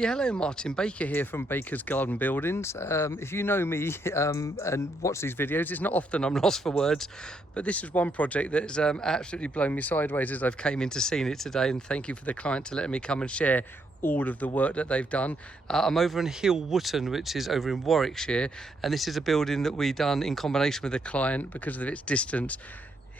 Yeah, hello, Martin Baker here from Baker's Garden Buildings. If you know me and watch these videos, it's not often I'm lost for words, but this is one project that has absolutely blown me sideways as I've came into seeing it today, and thank you for the client to letting me come and share all of the work that they've done. I'm over in Hill Wootton, which is over in Warwickshire, and this is a building that we done in combination with the client because of its distance.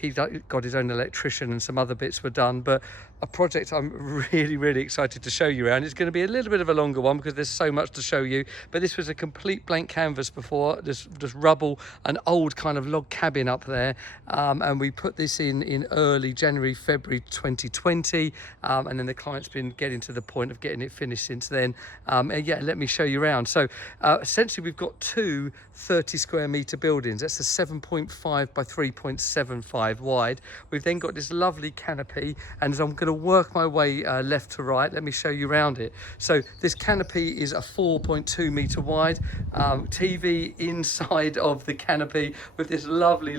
He got his own electrician and some other bits were done, but a project I'm really excited to show you around. It's going to be a little bit of a longer one because there's so much to show you, but this was a complete blank canvas before, just rubble, an old kind of log cabin up there, and we put this in early January, February 2020, and then the client's been getting to the point of getting it finished since then. And yeah, let me show you around. So essentially we've got two 30 square metre buildings. That's a 7.5 by 3.75 wide. We've then got this lovely canopy, and as I'm going to work my way left to right, let me show you around it. So this canopy is a 4.2 metre wide, TV inside of the canopy with this lovely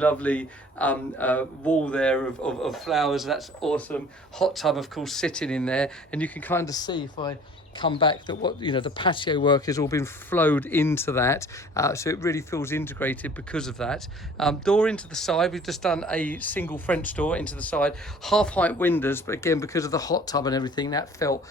wall there of flowers. That's awesome. Hot tub, of course, sitting in there, and you can kind of see if I come back that the patio work has all been flowed into that, so it really feels integrated because of that. Door into the side, we've just done a single French door into the side, half height windows, but again because of the hot tub and everything, that felt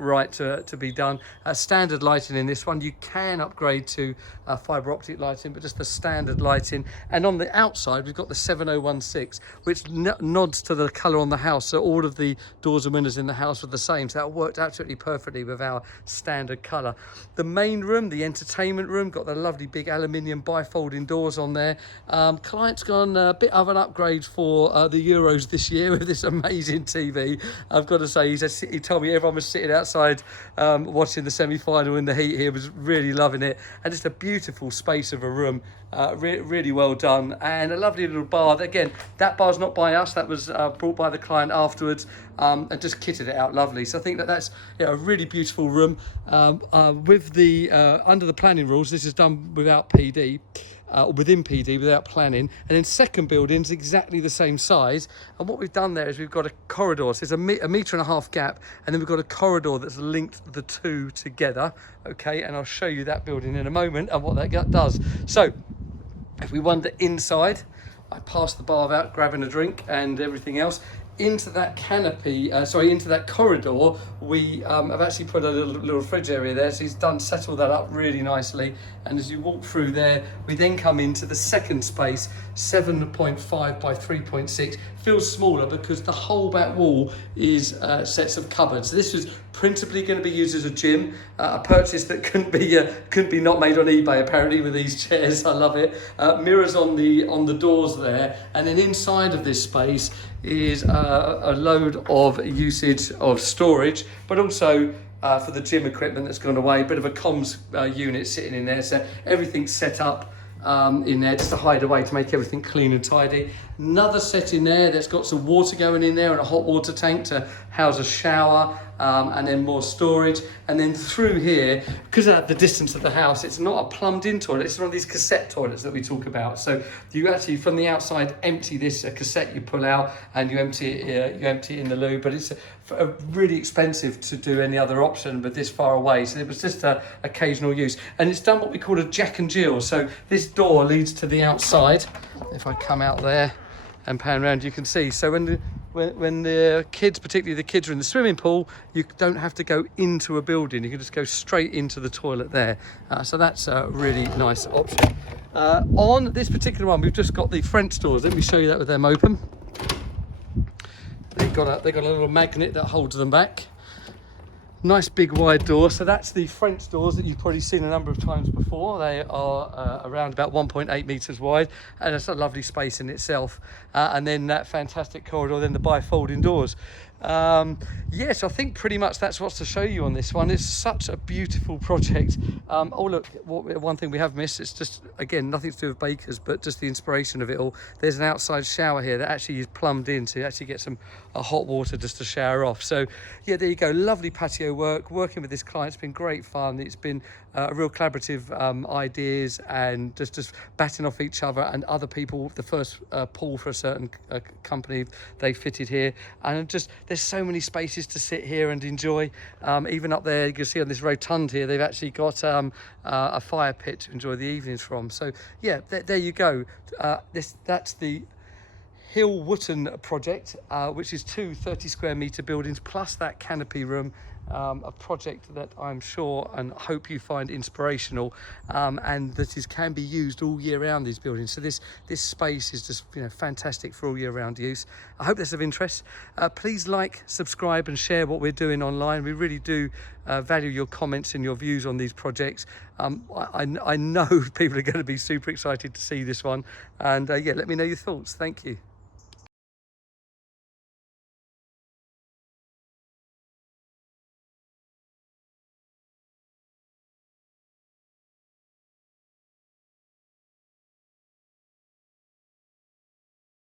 right to be done. Standard lighting in this one. You can upgrade to fibre optic lighting, but just the standard lighting. And on the outside we've got the 7016, which nods to the colour on the house, so all of the doors and windows in the house were the same, so that worked absolutely perfectly with our standard colour. The main room, the entertainment room, got the lovely big aluminium bifolding doors on there. Client's gone a bit of an upgrade for the Euros this year with this amazing TV. I've got to say, he told me everyone was sitting outside watching the semi-final in the heat here, was really loving it, and just a beautiful space of a room. Really well done, and a lovely little bar. Again, that bar's not by us, that was brought by the client afterwards, and just kitted it out lovely. So I think that's a really beautiful room. With the under the planning rules, this is done without PD, or within PD, without planning. And then second building's exactly the same size, and what we've done there is we've got a corridor, so it's a metre and a half gap, and then we've got a corridor that's linked the two together. Okay, and I'll show you that building in a moment and what that does. So if we wander inside, I passed the bar out grabbing a drink and everything else. Into that canopy, into that corridor, we have actually put a little fridge area there, so he's settled that up really nicely. And as you walk through there, we then come into the second space, 7.5 by 3.6. Feels smaller because the whole back wall is sets of cupboards. So this was principally going to be used as a gym, a purchase that couldn't be not made on eBay apparently with these chairs. I love it. Mirrors on the doors there, and then inside of this space is a load of usage of storage, but also for the gym equipment that's gone away, a bit of a comms unit sitting in there, so everything's set up in there just to hide away, to make everything clean and tidy. Another set in there that's got some water going in there and a hot water tank to house a shower, and then more storage. And then through here, because of the distance of the house, it's not a plumbed in toilet, it's one of these cassette toilets that we talk about. So you actually from the outside empty this cassette, you pull out and you empty it in the loo, but it's really expensive to do any other option but this far away, so it was just a occasional use. And it's done what we call a Jack and Jill, so this door leads to the outside. If I come out there and pan around, you can see, so when the kids, particularly the kids, are in the swimming pool, you don't have to go into a building, you can just go straight into the toilet there. So that's a really nice option. On this particular one, we've just got the French doors. Let me show you that with them open. They've got a little magnet that holds them back. Nice big wide door. So that's the French doors that you've probably seen a number of times before. They are around about 1.8 metres wide, and it's a lovely space in itself. And then that fantastic corridor, then the bifolding doors. Yes, I think pretty much that's what's to show you on this one. It's such a beautiful project. Oh look, one thing we have missed, it's just, again, nothing to do with Baker's, but just the inspiration of it all. There's an outside shower here that actually is plumbed in, so you actually get some hot water just to shower off. So yeah, there you go, lovely patio work. Working with this client's been great fun. It's been a real collaborative ideas, and just batting off each other and other people. The first pool for a certain company they fitted here, and just there's so many spaces to sit here and enjoy. Even up there, you can see on this rotund here, they've actually got a fire pit to enjoy the evenings from. So yeah, there you go. That's the Hill Wootton project, which is two 30 square metre buildings plus that canopy room. A project that I'm sure and hope you find inspirational, and that can be used all year round, these buildings. So this space is just, you know, fantastic for all year round use. I hope that's of interest. Please like, subscribe and share what we're doing online. We really do value your comments and your views on these projects. I know people are going to be super excited to see this one, and yeah, let me know your thoughts. Thank you.